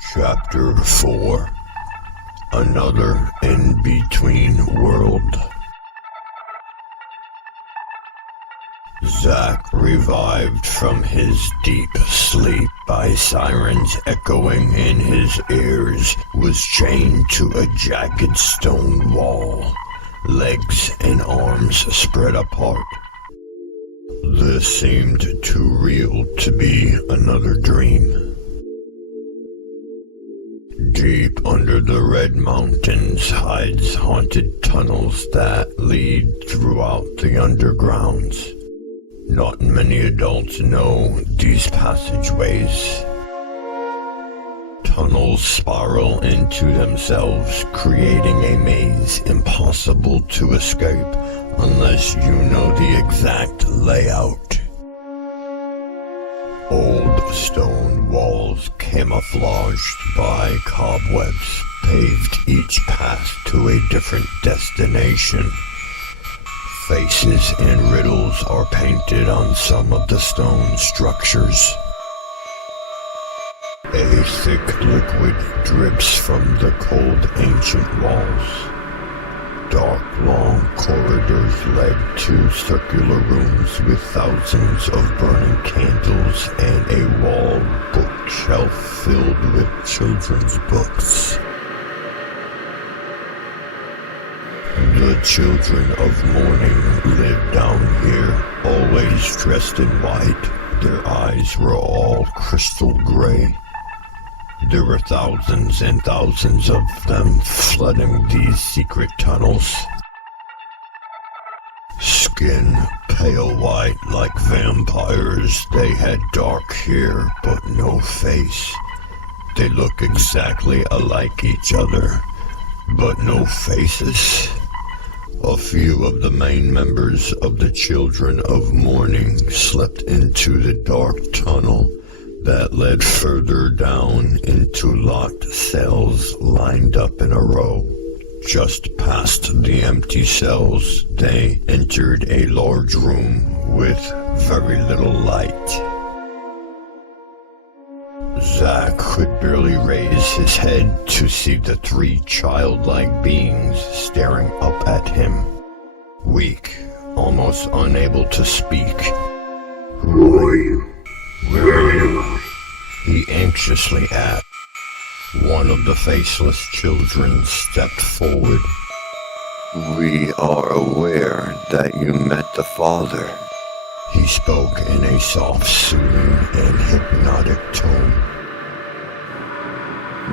Chapter 4. Another In-Between World. Zack, revived from his deep sleep by sirens echoing in his ears, was chained to a jagged stone wall, legs and arms spread apart. This seemed too real to be another dream. Deep under the Red Mountains hides haunted tunnels that lead throughout the undergrounds. Not many adults know these passageways. Tunnels spiral into themselves, creating a maze impossible to escape unless you know the exact layout. Old stone walls camouflaged by cobwebs paved each path to a different destination. Faces and riddles are painted on some of the stone structures. A thick liquid drips from the cold ancient walls. Dark, long corridors led to circular rooms with thousands of burning candles and a wall bookshelf filled with children's books. The children of morning lived down here, always dressed in white. Their eyes were all crystal gray. There were thousands and thousands of them flooding these secret tunnels. Skin pale white like vampires, they had dark hair but no face. They look exactly alike each other, but no faces. A few of the main members of the Children of Morning slipped into the dark tunnel that led further down into locked cells lined up in a row. Just past the empty cells, they entered a large room with very little light. Zack could barely raise his head to see the three childlike beings staring up at him. Weak, almost unable to speak. Who are you? Where am I? He anxiously asked. One of the faceless children stepped forward. We are aware that you met the Father. He spoke in a soft, soothing, and hypnotic tone.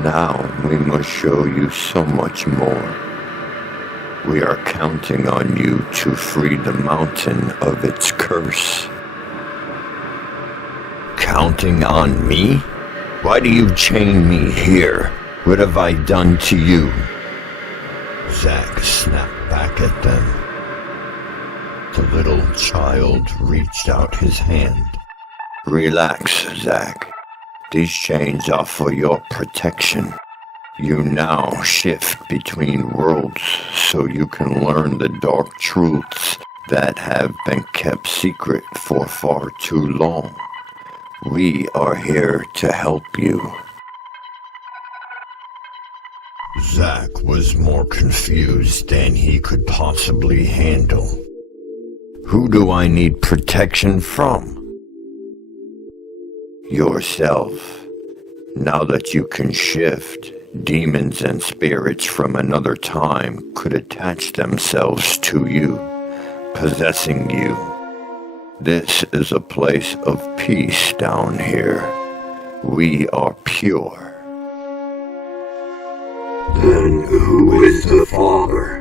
Now we must show you so much more. We are counting on you to free the mountain of its curse. Counting on me? Why do you chain me here? What have I done to you? Zack snapped back at them. The little child reached out his hand. Relax, Zack. These chains are for your protection. You now shift between worlds so you can learn the dark truths that have been kept secret for far too long. We are here to help you. Zack was more confused than he could possibly handle. Who do I need protection from? Yourself. Now that you can shift, demons and spirits from another time could attach themselves to you, possessing you. This is a place of peace down here. We are pure. Then who is the Father?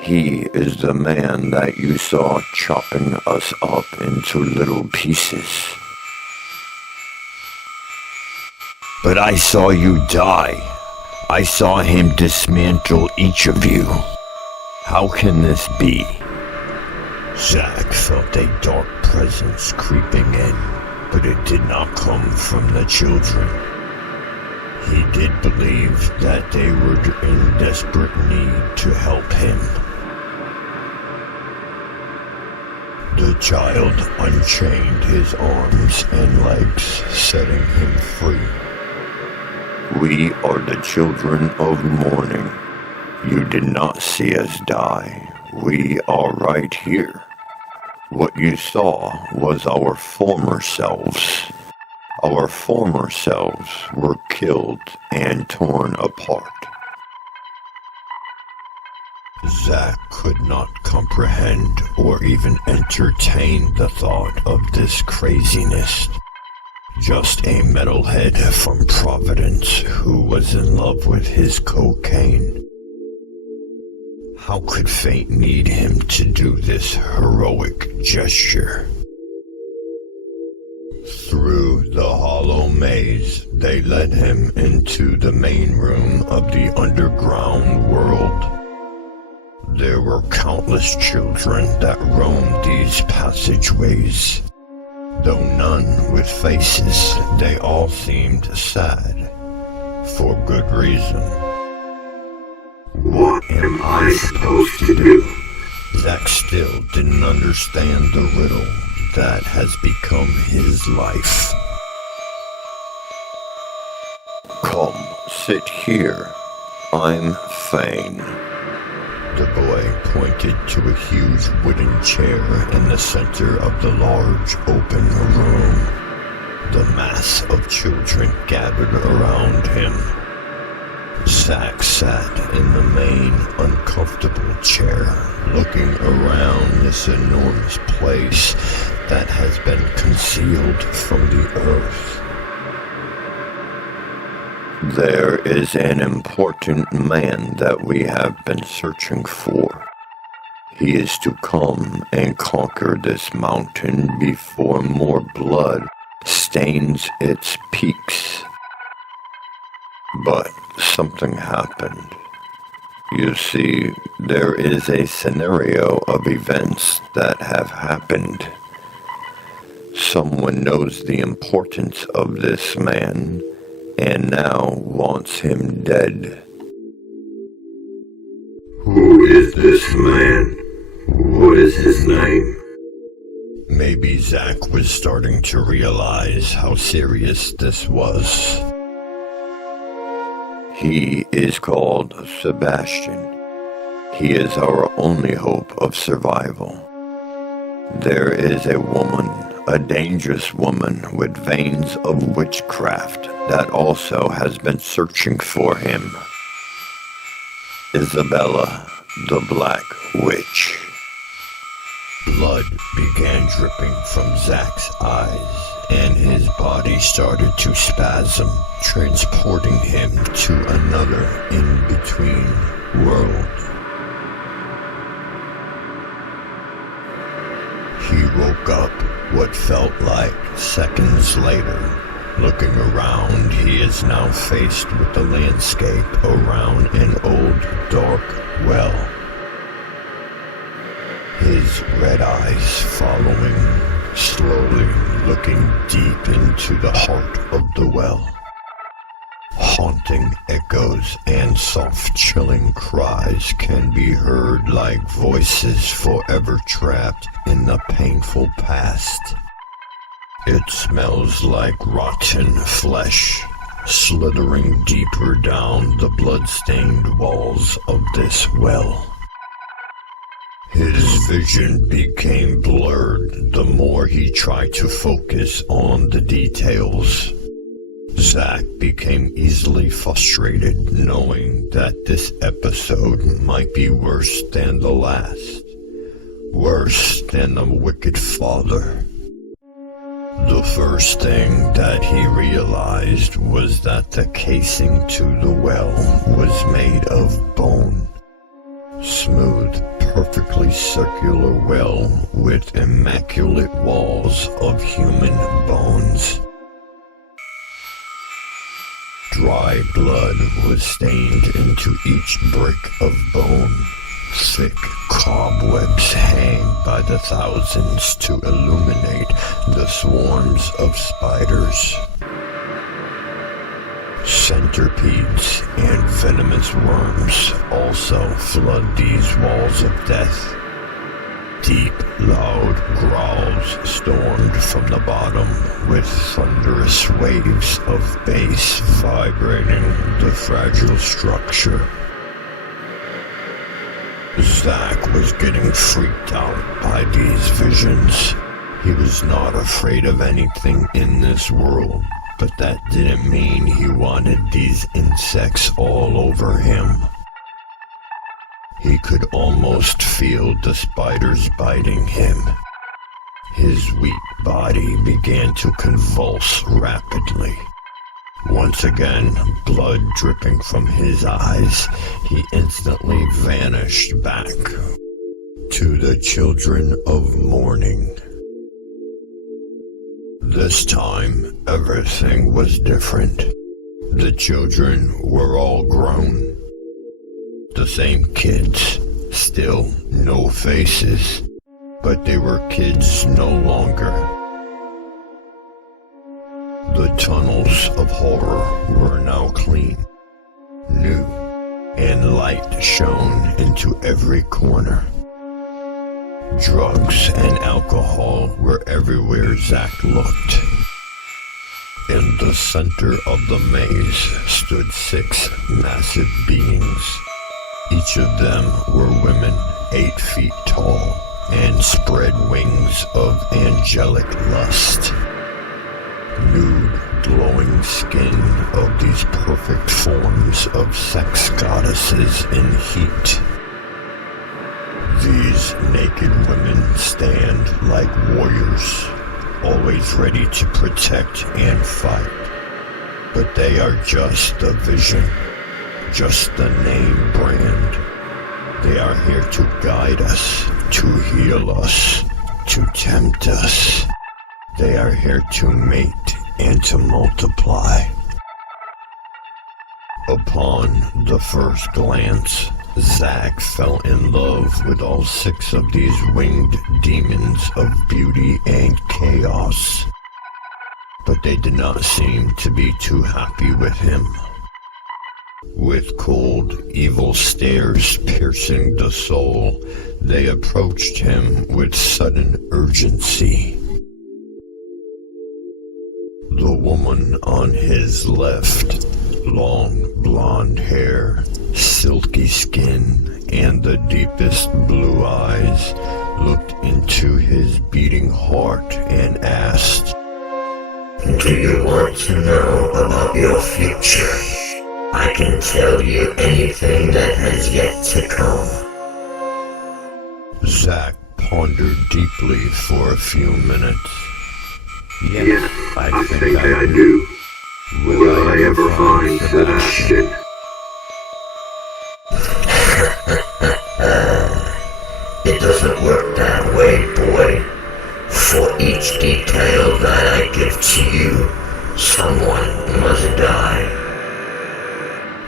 He is the man that you saw chopping us up into little pieces. But I saw you die. I saw him dismantle each of you. How can this be? Zack felt a dark presence creeping in, but it did not come from the children. He did believe that they were in desperate need to help him. The child unchained his arms and legs, setting him free. We are the children of morning. You did not see us die. We are right here. What you saw was our former selves. Our former selves were killed and torn apart. Zack could not comprehend or even entertain the thought of this craziness. Just a metalhead from Providence who was in love with his cocaine. How could fate need him to do this heroic gesture? Through the hollow maze, they led him into the main room of the underground world. There were countless children that roamed these passageways. Though none with faces, they all seemed sad. For good reason. What am I supposed to do? Zack still didn't understand the riddle that has become his life. Come, sit here. I'm Fane. The boy pointed to a huge wooden chair in the center of the large open room. The mass of children gathered around him. Zack sat in the main uncomfortable chair, looking around this enormous place that has been concealed from the earth. There is an important man that we have been searching for. He is to come and conquer this mountain before more blood stains its peaks. But something happened. You see, there is a scenario of events that have happened. Someone knows the importance of this man and now wants him dead. Who is this man? What is his name? Maybe Zack was starting to realize how serious this was. He is called Sebastian. He is our only hope of survival. There is a woman, a dangerous woman with veins of witchcraft that also has been searching for him. Isabella, the Black Witch. Blood began dripping from Zack's eyes, and his body started to spasm, transporting him to another in-between world. He woke up what felt like seconds later. Looking around, he is now faced with the landscape around an old, dark well. His red eyes following, slowly looking deep into the heart of the well. Haunting echoes and soft chilling cries can be heard like voices forever trapped in the painful past. It smells like rotten flesh, slithering deeper down the blood-stained walls of this well. His vision became blurred the more he tried to focus on the details. Zack became easily frustrated knowing that this episode might be worse than the last. Worse than the wicked father. The first thing that he realized was that the casing to the well was made of bone. Smooth, perfectly circular well with immaculate walls of human bones. Dry blood was stained into each brick of bone. Thick cobwebs hang by the thousands to illuminate the swarms of spiders. Centipedes and venomous worms also flood these walls of death. Deep, loud growls stormed from the bottom, with thunderous waves of bass vibrating the fragile structure. Zack was getting freaked out by these visions. He was not afraid of anything in this world, but that didn't mean he wanted these insects all over him. He could almost feel the spiders biting him. His weak body began to convulse rapidly. Once again, blood dripping from his eyes, he instantly vanished back to the children of morning. This time, everything was different. The children were all grown. The same kids, still no faces, but they were kids no longer. The tunnels of horror were now clean, new, and light shone into every corner. Drugs and alcohol were everywhere Zack looked. In the center of the maze stood 6 massive beings. Each of them were women 8 feet tall and spread wings of angelic lust. Nude, glowing skin of these perfect forms of sex goddesses in heat. These naked women stand like warriors, always ready to protect and fight. But they are just a vision, just a name brand. They are here to guide us, to heal us, to tempt us. They are here to mate and to multiply. Upon the first glance, Zack fell in love with all 6 of these winged demons of beauty and chaos. But they did not seem to be too happy with him. With cold, evil stares piercing the soul, they approached him with sudden urgency. The woman on his left, long blonde hair, silky skin, and the deepest blue eyes, looked into his beating heart and asked, Do you want to know about your future? I can tell you anything that has yet to come. Zack pondered deeply for a few minutes. Yes, I think I do. Will I ever find Sebastian? It doesn't work that way, boy. For each detail that I give to you, someone must die.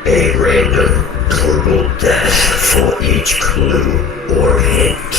A random, brutal death for each clue or hint.